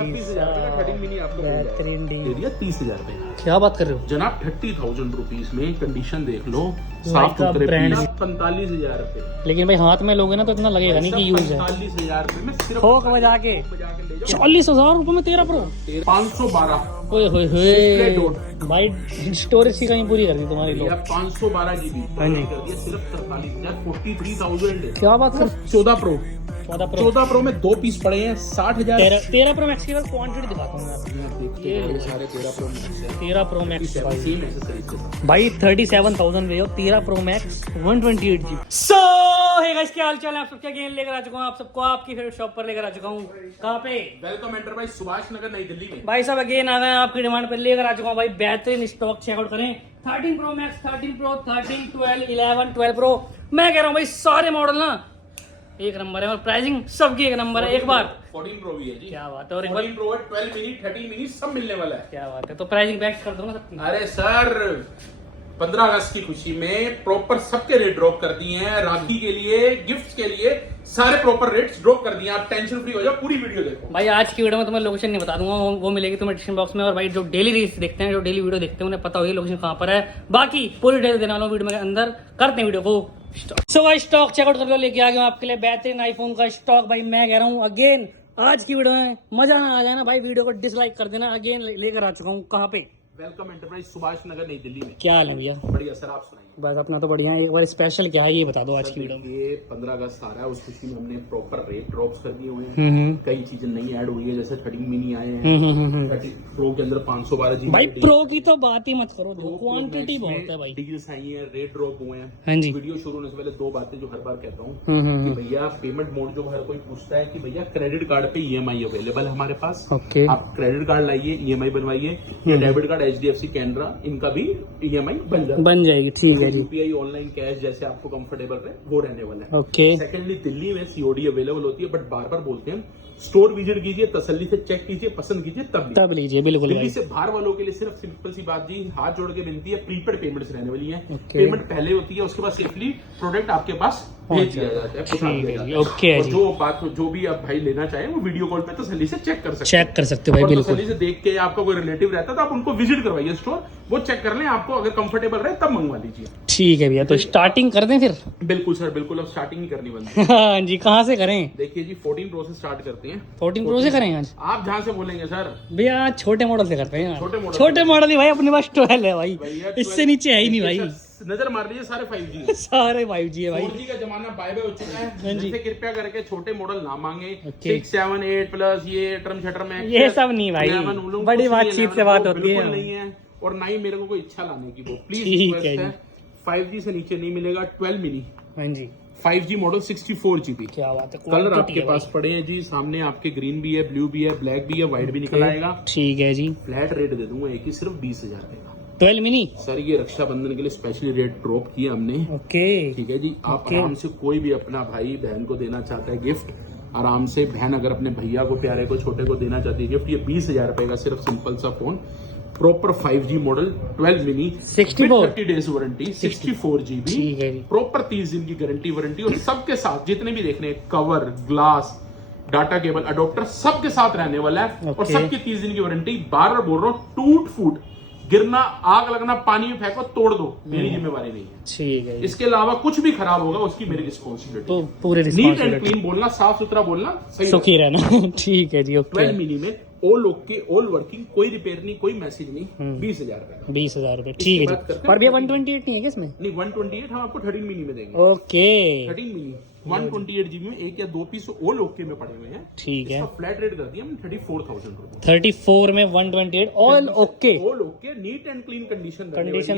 26,000 का 13 मिनी आपको बेहतरीन डील दे दिया 30,000 रुपए। क्या बात कर रहे हो जनाब 30,000 रुपीज में कंडीशन देख लो, भाई साफ का सुथरे ब्रांड। 45,000 रुपए। लेकिन भाई हाथ में लोगे ना तो इतना लगेगा नहीं कि यूज है 45,000 रुपए में सिर्फ ठोक बजा के बजा के ले जाओ। 40,000 रुपए में 13 प्रो 512 ओए होए Display होए dot। भाई स्टोरेज की कहीं पूरी कर दी तुम्हारी लोग 512 GB हाँ जी। कर दिया सिर्फ 43,000 43,000। क्या बात कर 14 प्रो 14 प्रो में 2 पीस पड़े हैं 60,000। 13 प्रो मैक्स की क्वांटिटी दिखाता हूँ मैं आपको। ये सारे 13 प्रो मैक्स है। 13 प्रो मैक्स भाई सेम एक्सेसरीज के साथ। भाई 37,000 में 13 प्रो मैक्स 128 GB। सो हे गाइस क्या हाल चाल है आप सबके अगेन लेकर आ चुका हूँ आप सबको आपकी फेवरेट शॉप पर लेकर आ चुका हूँ। कहाँ पे? वेलकम एंटरप्राइज सुभाष नगर नई दिल्ली में। भाई साहब अगेन आ गए आपकी डिमांड पर लेकर आ चुका हूँ भाई बेहतरीन स्टॉक चेकआउट करें। 13 प्रो मैक्स 13 प्रो 13 12 11 12 प्रो मैं कह रहा हूँ भाई सारे मॉडल ना एक नंबर है और प्राइसिंग सबकी एक नंबर है। एक बार 14 प्रो भी है जी। क्या बात है और एक बार 14 प्रो है 12 मिनी 13 मिनी सब मिलने वाला है। क्या बात है तो प्राइसिंग बैक कर दो ना सबकी। अरे सर 15 अगस्त की खुशी में प्रॉपर सबके रेट ड्रॉप कर दिए हैं। राखी के लिए गिफ्ट्स के लिए सारे प्रॉपर रेट्स ड्रॉप कर दिए हैं। आप टेंशन फ्री हो जाओ, पूरी वीडियो देखो। भाई आज की वीडियो में तुम्हें लोकेशन नहीं बता दूंगा वो मिलेगी तुम्हें डिस्क्रिप्शन बॉक्स में। और भाई जो डेली रील्स देखते हैं जो डेली वीडियो देखते हैं उन्हें पता होगी लोकेशन कहाँ पर है। बाकी पूरी डिटेल देने वाला हूँ वीडियो में अंदर करते हैं वीडियो को। सो भाई स्टॉक चेकआउट कर लो लेके आ गया आपके लिए बेहतरीन आईफोन का स्टॉक। भाई मैं कह रहा हूँ अगेन आज की वीडियो में मजा ना आ जाए ना भाई वीडियो को डिसलाइक कर देना। अगेन लेकर आ चुका हूँ कहाँ पे? वेलकम एंटरप्राइज सुभाष नगर नई दिल्ली में। क्या हाल है भैया? बढ़िया सर, आप सुनाइए। बस अपना तो बढ़िया है। एक बार स्पेशल क्या है ये बता दो आज की वीडियो में। ये 15 अगस्त आ रहा है, उस खुशी में हमने प्रॉपर रेट ड्रॉप्स कर दिए हुए हैं। कई चीजें नई ऐड हुई है जैसे 13 मिनी आए हैं। 13 प्रो के अंदर 512 GB भाई प्रो की तो बात ही मत करो, क्वांटिटी बहुत है भाई। डील्स आई हैं, रेट ड्रॉप हुए हैं। हाँ जी। वीडियो शुरू होने से पहले दो बातें जो हर बार कहता हूँ कि भैया पेमेंट मोड जो हर कोई पूछता है कि भैया क्रेडिट कार्ड पे EMI अवेलेबल है हमारे पास। ओके आप क्रेडिट कार्ड लाइए, EMI बनवाइए, या डेबिट कार्ड HDFC कैनरा इनका भी EMI बन जाएगी। ठीक है जी। UPI ऑनलाइन कैश जैसे आपको कंफर्टेबल रहे वो रहने वाला है। ओके सेकेंडली दिल्ली में COD अवेलेबल होती है, बट बार बार बोलते हैं स्टोर विजिट कीजिए, तसल्ली से चेक कीजिए, पसंद कीजिए तब लीजिए। बिल्कुल दिल्ली भाई। से बाहर वालों के लिए सिर्फ सिंपल सी बात जी, हाथ जोड़ के विनती है, प्रीपेड पेमेंट्स रहने वाली है। पेमेंट पहले होती है, उसके बाद सेफली प्रोडक्ट आपके पास भेज दिया जाता है, पहुंचा दिया जाता है। ओके और जी। जो भी आप भाई लेना चाहे वो वीडियो कॉल पे तसल्ली से चेक कर सकते हो भाई। और बिल्कुल तसल्ली से देख के आपका कोई रिलेटिव रहता है तो आप उनको विजिट करवाइए स्टोर, वो चेक कर लें, आपको अगर कंफर्टेबल रहे तब मंगवा लीजिए। ठीक है भैया तो स्टार्टिंग कर दें फिर? बिल्कुल सर बिल्कुल, अब स्टार्टिंग ही करनी बनती है। हाँ जी, कहाँ से करें? देखिए जी 14 प्रो से स्टार्ट करते हैं। 14 प्रो से करें आज? आप जहाँ से बोलेंगे सर। भैया छोटे मॉडल से करते हैं। छोटे मॉडल ही भाई अपने पास 12 है भाई, इससे नीचे है ही नहीं भाई। नजर मार लीजिए सारे 5G है। सारे 5G है भाई। 4G का जमाना बाय बाय हो चुका है। हाँ जी। जिससे कृपया करके छोटे मॉडल ना मांगे। ओके। 6, 7, 8 प्लस ये टर्म शटर में ये सब नहीं भाई, बड़ी बातचीत से बात होती है। नहीं है और ना ही मेरे को कोई इच्छा लाने की, वो प्लीज ठीक रिक्वेस्ट है है। 5G से नीचे नहीं मिलेगा। 12 मिनी हाँ जी 5G मॉडल 64 GB। क्या बात है। कलर आपके पास पड़े हैं जी, सामने आपके ग्रीन भी है, ब्लू भी है, ब्लैक भी है, व्हाइट भी निकल आएगा। ठीक है जी। फ्लैट रेट दे दूंगा एक ही, सिर्फ 20,000 रुपए का। 12 मिनी सर ये रक्षाबंधन के लिए स्पेशली रेट ड्रॉप किया हमने। ओके ठीक है जी। आप आराम से कोई भी अपना भाई बहन को देना चाहता है गिफ्ट, आराम से बहन अगर अपने भैया को प्यारे को छोटे को देना चाहती है गिफ्ट, ये 20,000 रुपए का सिर्फ सिंपल सा phone, proper 5G model 12 mini 64 30 days warranty 64 GB, ठीक है जी। प्रॉपर 30 दिन की गारंटी वारंटी, और सबके साथ जितने भी देखने cover glass data cable adapter सबके साथ रहने वाला है। और सबकी 30 दिन की वारंटी। बार बार बोल रहा हूँ, टूट फूट गिरना, आग लगना, पानी में फेंको, तोड़ दो, मेरी जिम्मेवारी नहीं है। ठीक है। इसके अलावा कुछ भी खराब होगा उसकी मेरी रिस्पॉन्सिबिलिटी। तो पूरे नीट एंड क्लीन बोलना, साफ सुथरा बोलना, सही सुखी रहना। ठीक है जी। ओके 12 मिनी में ऑल ओके ऑल वर्किंग, कोई रिपेयर नहीं, कोई मैसेज नहीं, 20,000 रुपए। 20,000 रुपए। ठीक है जी। पर भैया 128 नहीं है क्या इसमें? नहीं 128 हम आपको 13 मिनी में देंगे। ओके 13 मिनी 128 GB में एक या दो पीस ऑल ओके में पड़े हुए हैं। ठीक है। फ्लैट रेट कर दिया हमने 34,000 रुपए। 34 में 128 all okay. All okay neat and clean condition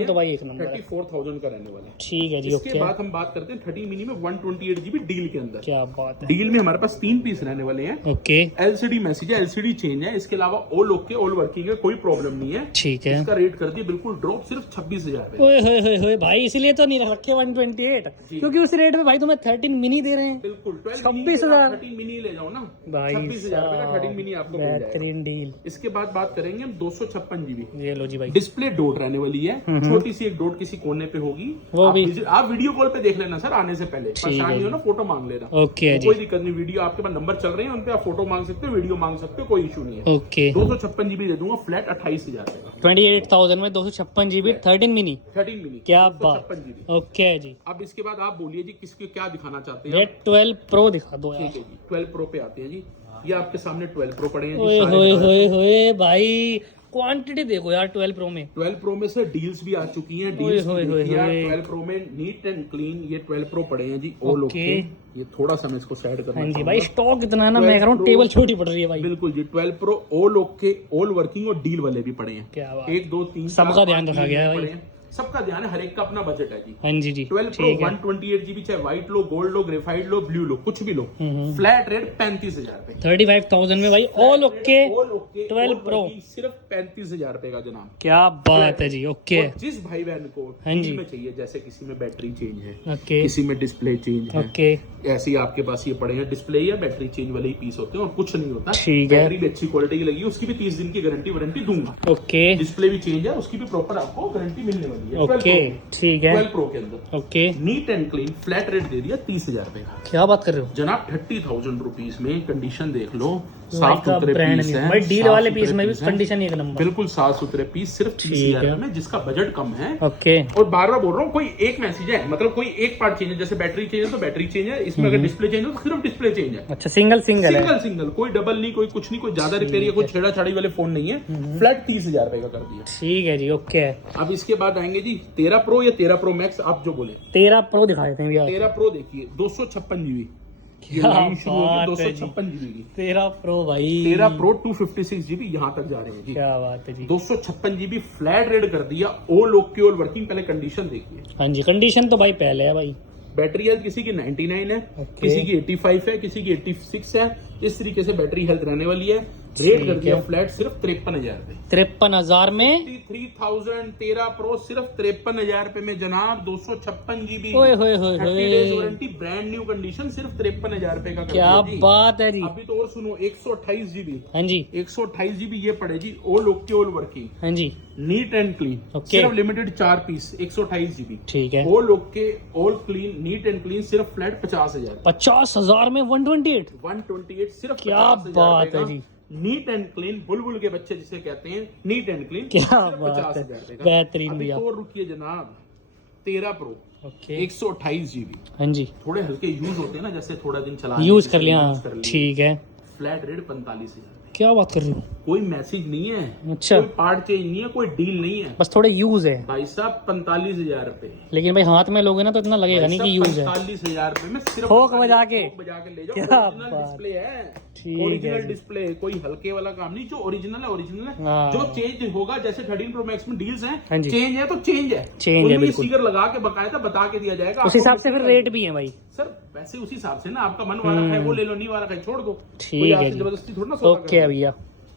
तो भाई एक नंबर है। 34,000 का रहने वाला है। ठीक है जी। इसके बाद हम बात करते हैं 13 मिनी में 128 GB डील के अंदर। क्या बात है। डील में हमारे पास 3 पीस रहने वाले हैं। ओके LCD मैसेज है, LCD चेंज है, इसके अलावा ऑल ओके ऑल वर्किंग है, कोई प्रॉब्लम नहीं है। ठीक है। इसका रेट कर दिया बिल्कुल ड्रॉप, सिर्फ 26,000 रुपए। ओए होए होए होए भाई, इसलिए तो नहीं रखे 128, क्योंकि उस रेट में भाई तुम्हें 13 मिनी मिनी दे रहे हैं। बिल्कुल 26,000 13 मिनी ले जाओ ना भाई 26,000 रुपए का 13 मिनी आपको मिल जाएगा। बेहतरीन डील। इसके बाद बात करेंगे हम 256 जीबी। ये लो जी भाई, डिस्प्ले डॉट रहने वाली है, छोटी सी एक डॉट किसी कोने पे होगी। वो भी आप वीडियो कॉल पे देख लेना सर, आने से पहले परेशानी हो ना फोटो मांग लेना। ओके जी, कोई दिक्कत नहीं, वीडियो आपके पास नंबर चल रहे हैं उन पे आप फोटो मांग सकते हो, वीडियो मांग सकते हो, कोई इशू नहीं है। ओके 256 जीबी दे दूंगा फ्लैट 28,000 रुपए का। 28,000 में 256 जीबी 13 मिनी, 13 मिनी क्या 256 जीबी। ओके जी। अब इसके बाद आप बोलिए जी किसके क्या दिखाना चाहते हैं। ये 12 प्रो दिखा दो यार। ठीक है जी 12 प्रो पे आते हैं जी। ये आपके सामने 12 प्रो पड़े हैं ओए जी, सारे होए कलर। होए होए भाई, क्वांटिटी देखो यार 12 प्रो में। 12 प्रो में से डील्स भी आ चुकी हैं, ओए डील्स होए होए होए। 12 प्रो में नीट एंड क्लीन ये 12 प्रो पड़े हैं जी ऑल ओके। ओके। ये थोड़ा सा मैं इसको साइड करना हाँ जी चाहूंगा। भाई, स्टॉक इतना है ना, 12 मैं कह रहा हूँ Pro टेबल छोटी पड़ रही है भाई। बिल्कुल जी 12 pro all okay, all working और डील वाले भी पड़े हैं। क्या बात, 1 2 3 सबका ध्यान रखा गया है भाई। सबका ध्यान है, हर एक का अपना बजट है जी। हाँ जी जी 12 प्रो ठीक है। 128 जीबी, चाहे व्हाइट लो, गोल्ड लो, ग्रेफाइट लो, ब्लू लो, कुछ भी लो, फ्लैट रेट 35,000 रुपए। 35,000 में भाई all okay. All okay 12 Pro। सिर्फ 35,000 रुपए का जनाब। क्या बात है जी, ओके। और जिस भाई बहन को हाँ जी। में चाहिए, जैसे किसी में बैटरी चेंज है, ओके किसी में डिस्प्ले चेंज है, ओके ऐसे ही आपके पास ये पड़े हैं डिस्प्ले या बैटरी चेंज वाले ही पीस होते हैं और कुछ नहीं होता। ठीक है। बैटरी भी अच्छी क्वालिटी की लगी, उसकी भी 30 दिन की गारंटी वारंटी दूंगा। ओके डिस्प्ले भी चेंज है, उसकी भी प्रॉपर आपको गारंटी मिलने वाली है। ओके ठीक है 12 प्रो के अंदर okay. Neat and clean flat rate दे दिया 30,000 रुपए का। क्या बात कर रहे हो जनाब 30,000 रुपीज में कंडीशन देख लो, भाई साफ का सुथरे ब्रांड पीस नहीं है भाई, डील साफ वाले सुथरे पीस में भी पीस हैं। कंडीशन एक नंबर। बिल्कुल साफ सुथरे पीस सिर्फ 30,000 है। रुपए में, जिसका बजट कम है। ओके और बार बार बोल रहा हूँ, कोई एक मैसेज है, मतलब कोई एक पार्ट चेंज है, जैसे बैटरी चेंज है तो बैटरी चेंज है, इसमें अगर डिस्प्ले चेंज हो तो सिर्फ डिस्प्ले चेंज है। अच्छा, सिंगल सिंगल है। सिंगल कोई डबल नहीं, कोई कुछ नहीं, कोई ज्यादा रिपेयर या कोई छेड़ा छाड़ी वाले फोन नहीं है। फ्लैट 30,000 रुपए का कर दिया। ठीक है जी, ओके। अब इसके बाद आएंगे जी 13 प्रो या 13 प्रो मैक्स, आप जो बोले। 13 प्रो दिखा देते हैं भैया। 13 प्रो देखिए 256 जीबी, क्या बात है 256 जीबी की। 13 प्रो भाई। 13 प्रो 256 जीबी यहाँ तक जा रहे हैं जी। क्या बात है जी। 256 जीबी फ्लैट रेट कर दिया, ऑल ओके ऑल वर्किंग। पहले कंडीशन देखिए, हाँ जी, कंडीशन तो भाई पहले है भाई। बैटरी हेल्थ किसी की 99 है, ओके। किसी की 85 है, किसी की 86 है। इस तरीके से बैटरी हेल्थ रहने वाली है। रेट कर दिया फ्लैट सिर्फ 53,000 रुपए। 53,000 में 53,000 13 प्रो सिर्फ 53,000 रुपए में जनाब। 256 जीबी, ओए होए होए 30 डेज होए, वारंटी, ब्रांड न्यू कंडीशन, सिर्फ 53,000 रुपए का कर क्या दिया जी। बात है जी। अभी तो और सुनो, 128 जीबी, हाँ जी 128 जीबी ये पड़े जी ऑल ओके ऑल वर्किंग, हाँ जी नीट एंड क्लीन। ओके। सिर्फ लिमिटेड 4 पीस 128 जीबी, ठीक है। All okay all clean NEET and clean, सिर्फ फ्लैट 50,000। 50,000 में 128। 128 सिर्फ क्या 50,000 बात रुपए है का। जी। नीट एंड क्लीन, बुलबुल के बच्चे जिसे कहते हैं, नीट एंड क्लीन, क्या सिर्फ बात है, 50,000 रुपए का। बेहतरीन अभी भैया। तो और रुकिए जनाब, 13 प्रो ओके 128 जीबी, हाँ जी, थोड़े हल्के यूज होते हैं ना, जैसे थोड़ा दिन चला यूज कर लिया। ठीक है। Flat rate 45,000। क्या बात कर रहे हो। कोई मैसेज नहीं है, अच्छा। कोई पार्ट चेंज नहीं है, कोई डील नहीं है बस थोड़े यूज है, भाई साहब। 45,000 रुपए, लेकिन भाई हाथ में लोगे ना तो इतना लगेगा नहीं कि यूज है। 45,000 रुपए में सिर्फ ठोक बजा के। ठोक बजा के ले जाओ। क्या ओरिजिनल बात। डिस्प्ले है, ठीक है ओरिजिनल जी। डिस्प्ले, कोई हल्के वाला काम नहीं। जो ओरिजिनल है ओरिजिनल है, हाँ। जो चेंज होगा, जैसे 13 प्रो मैक्स में डील्स हाँ हैं, जी। चेंज है तो चेंज है, चेंज है, उनमें बिल्कुल। स्टिकर लगा के बकायदा बता के दिया जाएगा। उस हिसाब से फिर रेट भी है भाई। सर वैसे उसी हिसाब से ना, आपका मन वाला है वो ले लो, नहीं वाला है छोड़ दो। ठीक कोई है आपसे जी। जबरदस्ती थोड़ा ना सौदा ओके करेगा। भैया।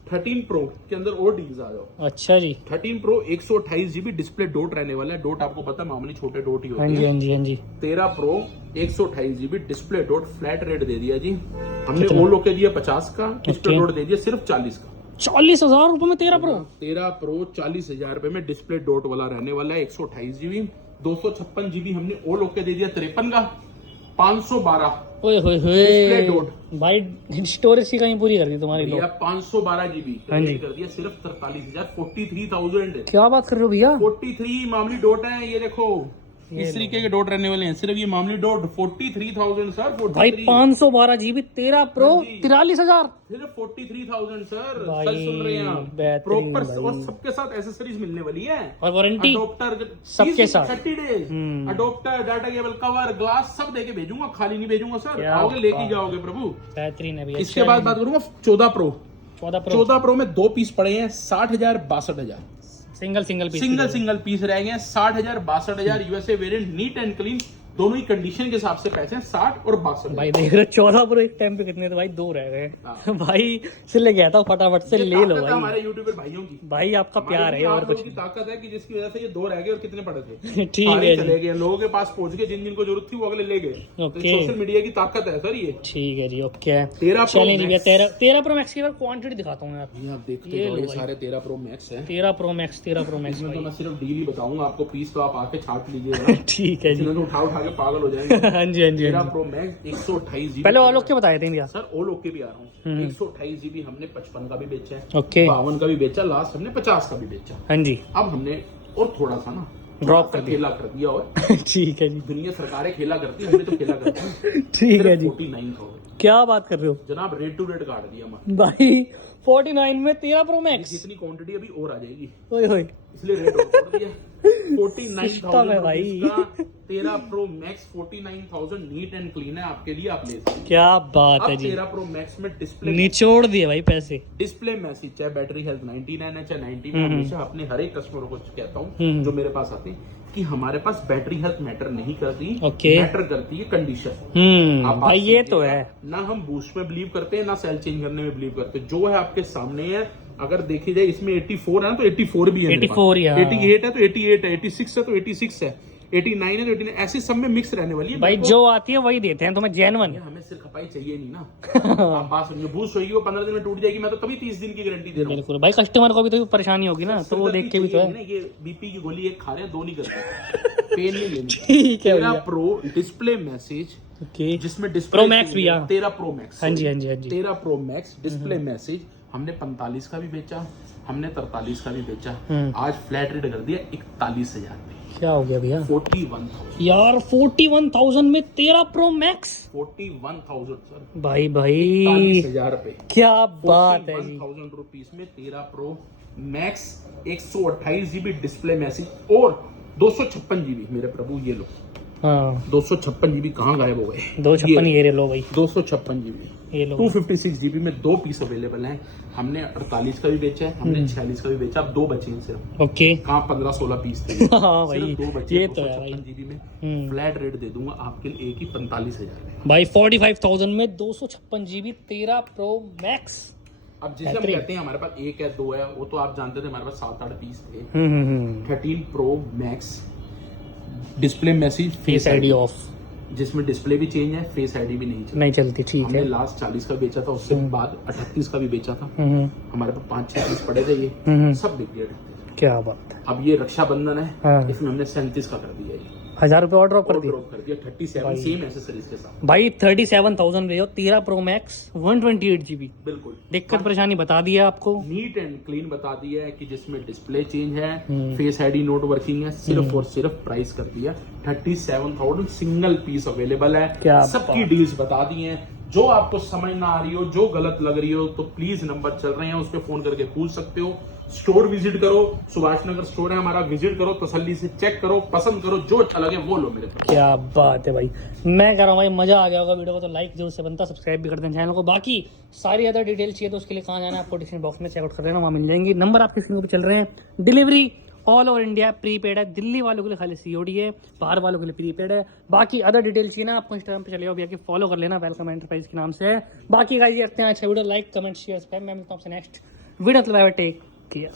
13 प्रो के अंदर और डील्स आ जाओ। अच्छा जी 13 प्रो 128 जीबी डिस्प्ले डॉट रहने वाला है। डॉट आपको पता है मामूली छोटे डॉट ही हाँ होते जी हैं। हाँ जी हाँ जी 13 pro 128 GB display dot flat rate दे दिया जी हमने। कितना? ओलो के दिया 50 का, डिस्प्ले ओके। डॉट दे दिया सिर्फ 40 का। 40,000 रुपए में 13 प्रो। 13 प्रो 40,000 रुपए में डिस्प्ले डॉट वाला रहने वाला है। 128 जीबी, 256 जीबी हमने ओल ओके दे दिया 53 का। 512 ओए होए डिस्प्ले होए डॉट। भाई स्टोरेज की कहीं पूरी कर दी तुम्हारी भैया लोग। 512 जीबी हाँ जी। कर दिया सिर्फ 43,000, 43,000। क्या बात कर रहे हो भैया। 43 मामूली डॉट है, ये देखो इस तरीके के डॉट रहने वाले हैं। सिर्फ ये मामूली डॉट 43,000 सर। 43 भाई 512 जीबी 13 प्रो हाँ जी। 43,000। सिर्फ 43,000 सर। भाई, सच सुन रहे हैं आप। बेहतरीन प्रॉपर भाई। और सबके साथ एसेसरीज मिलने वाली है। और वारंटी अडोप्टर सबके साथ। 30 days adapter, data cable, cover, glass सब देके भेजूंगा, खाली नहीं भेजूंगा सर। क्या आओगे लेके बात। जाओगे प्रभु। बेहतरीन है भैया। इसके बाद बात करूंगा 14 प्रो। 14 प्रो में 2 पीस पड़े हैं 60,000 62,000। Single piece. सिंगल पीस रह गए 60,000 62,000 USA variant NEET and clean दोनों ही कंडीशन के हिसाब से पैसे हैं 60 और 62। भाई देख रहे 14 प्रो एक टाइम पे कितने थे भाई, 2 रह गए। हाँ। भाई से ले गया था, फटाफट से ले लो भाई। हमारे यूट्यूबर भाइयों की, भाई आपका प्यार है और कुछ की ताकत है कि जिसकी वजह से ये 2 रह गए और कितने पड़े थे ठीक है चले गए, लोगों के पास पहुंच गए, जिन जिनको जरूरत थी वो अगले ले गए। तो सोशल मीडिया की ताकत है सर ये। ठीक है जी, ओके। 13 चलें जी भैया, 13 प्रो मैक्स की बार क्वांटिटी दिखाता हूँ यार। ये आप देखते हो, ये सारे 13 प्रो मैक्स है। 13 प्रो मैक्स इसमें तो मैं सिर्फ डील ही बताऊंगा आपको, पीस तो आप आके छाट लीजिएगा। ठीक है जी, तो उठा के पागल हो जाएंगे। हाँ जी, हाँ जी। 13 प्रो मैक्स 128 GB। पहले ऑल ओके बताए थे भैया सर, ऑल ओके भी आ रहा हूँ। 128 GB हमने 55 का भी बेचा है, ओके, 52 का भी बेचा, लास्ट हमने 50 का भी बेचा। हाँ जी। अब हमने और थोड़ा सा ना ड्रॉप कर खेला कर दिया। और ठीक है जी, दुनिया सरकारें खेला करती है, हमने तो खेला करते हैं। ठीक है जी। 49,000 क्या बात कर रहे हो जनाब, रेट टू रेट काट दिया हमारा भाई। 49 में 13 प्रो मैक्स, जितनी क्वांटिटी अभी और आ जाएगी, ओए होए, इसलिए रेट और तोड़ दिया। सिस्टम है भाई। 13 pro max 49,000 NEET and clean है आपके लिए, आप ले सकते हैं। क्या बात है अब जी, 13 प्रो मैक्स में डिस्प्ले निचोड़ दिए भाई पैसे। डिस्प्ले मैसेज, चाहे बैटरी हेल्थ 99 है चाहे 90 में, हमेशा अपने हर एक कस्टमर को कहता हूँ जो मेरे पास आते हैं कि हमारे पास बैटरी हेल्थ मैटर नहीं करती, ओके, मैटर करती है कंडीशन। आप भाई ये तो है ना, हम बूस्ट में बिलीव करते हैं ना सेल चेंज करने में बिलीव करते हैं। जो है आपके सामने है, अगर देखी जाए इसमें 84 है ना तो 84 भी है, 84 या 88 है तो 88 है, 86 है तो 86 है, 89 है तो 89, ऐसे सब में मिक्स रहने वाली है भाई। जो आती है वही देते हैं तुम्हें, जेन्युइन। हमें सिर्फ खपाई चाहिए नहीं ना। आप बात समझिए, बूस्ट होगी वो 15 दिन में टूट जाएगी, मैं तो तभी 30 दिन की गारंटी दे रहा हूँ। बिल्कुल भाई, कस्टमर को भी तो परेशानी होगी ना, तो वो देख के भी तो है। ये बीपी की गोली एक खा रहे हैं, 2 नहीं करते, पेन नहीं लेनी। ठीक है 13 प्रो डिस्प्ले मैसेज, ओके, जिसमें डिस्प्ले प्रो मैक्स भी है। 13 प्रो मैक्स, हाँ जी, हाँ जी, हाँ जी। 13 प्रो मैक्स डिस्प्ले मैसेज हमने 45 का भी बेचा, हमने 43 का भी बेचा, आज फ्लैट रेट कर दिया 41,000 में। क्या हो गया भैया? 41,000 यार, 41,000 में 13 प्रो मैक्स, 41,000 सर भाई भाई 41,000 रुपए। क्या बात है जी। 41,000 रुपीस में 13 pro max 128 GB display message और 256 GB। मेरे प्रभु ये लो, हाँ 256 GB कहाँ गायब हो गए? 256 ये लो भाई, 256 GB, ये लो। 256 GB में 2 पीस अवेलेबल हैं। हमने 48 का भी बेचा है, हमने 46 का भी बेचा, अब 2 बचे हैं सिर्फ। ओके, कहाँ 15-16 पीस थे। हाँ भाई, सिर्फ 2 बचे, ये तो है भाई। 256 GB में फ्लैट रेट दे दूंगा आपके लिए एक ही 45,000 में भाई। 45,000 में 256 GB 13 प्रो मैक्स। अब जिसे हम कहते हैं हमारे पास 1 है 2 है, वो तो आप जानते थे हमारे पास 7-8 पीस थे। 13 pro max display message face ID of, जिसमें डिस्प्ले भी चेंज है, फेस आईडी भी नहीं चलती। ठीक हमने है, लास्ट 40 का बेचा था, उससे बाद 38 का भी बेचा था। हमारे पास 5-6 पीस पड़े थे, ये सब बिक गए। क्या बात है। अब ये रक्षाबंधन है, हाँ। इसमें हमने 37 का कर दिया, ये 1000 रुपए और ड्रॉप कर दिया ड्रॉप कर दिया 37 सेम एसेसरीज के साथ भाई। 37,000 में 13 प्रो मैक्स 128 GB। बिल्कुल दिक्कत परेशानी बता दी है आपको, नीट एंड क्लीन बता दिया है कि जिसमें डिस्प्ले चेंज है, फेस आईडी नोट वर्किंग है, सिर्फ और सिर्फ प्राइस कर दिया 37,000। सिंगल पीस अवेलेबल है, सबकी डील्स बता दी हैं। जो आपको समझ ना आ रही हो, जो गलत लग रही हो, तो प्लीज नंबर चल रहे हैं, उस पर फोन करके पूछ सकते हो। स्टोर विजिट करो, सुभाष नगर स्टोर है हमारा, विजिट करो, तसल्ली से चेक करो, पसंद करो, जो अच्छा लगे वो लो मेरे पास। क्या बात है भाई। मैं कह रहा हूँ भाई, मजा आ गया होगा वीडियो को, तो लाइक जरूर से बनता, सब्सक्राइब भी कर दें चैनल को। बाकी सारी अदर डिटेल चाहिए तो उसके लिए कहाँ जाना है आपको डिस्क्रिप्शन बॉक्स में चेकआउट कर लेना, वहाँ मिल जाएंगी। नंबर आपके स्क्रीन पर चल रहे हैं। Delivery all over India, prepaid है। दिल्ली वालों के लिए खाली COD है, बाहर वालों के लिए प्रीपेड है। बाकी अदर डिटेल चाहिए ना आपको, इंस्टाग्राम पे चले जाओ भैया, फॉलो कर लेना, वेलकम एंटरप्राइज के नाम से है। बाकी गाइस, ये रखते हैं अच्छा video, like comment share subscribe. मैं मिलता हूँ आपसे नेक्स्ट वीडियो, टेक केयर।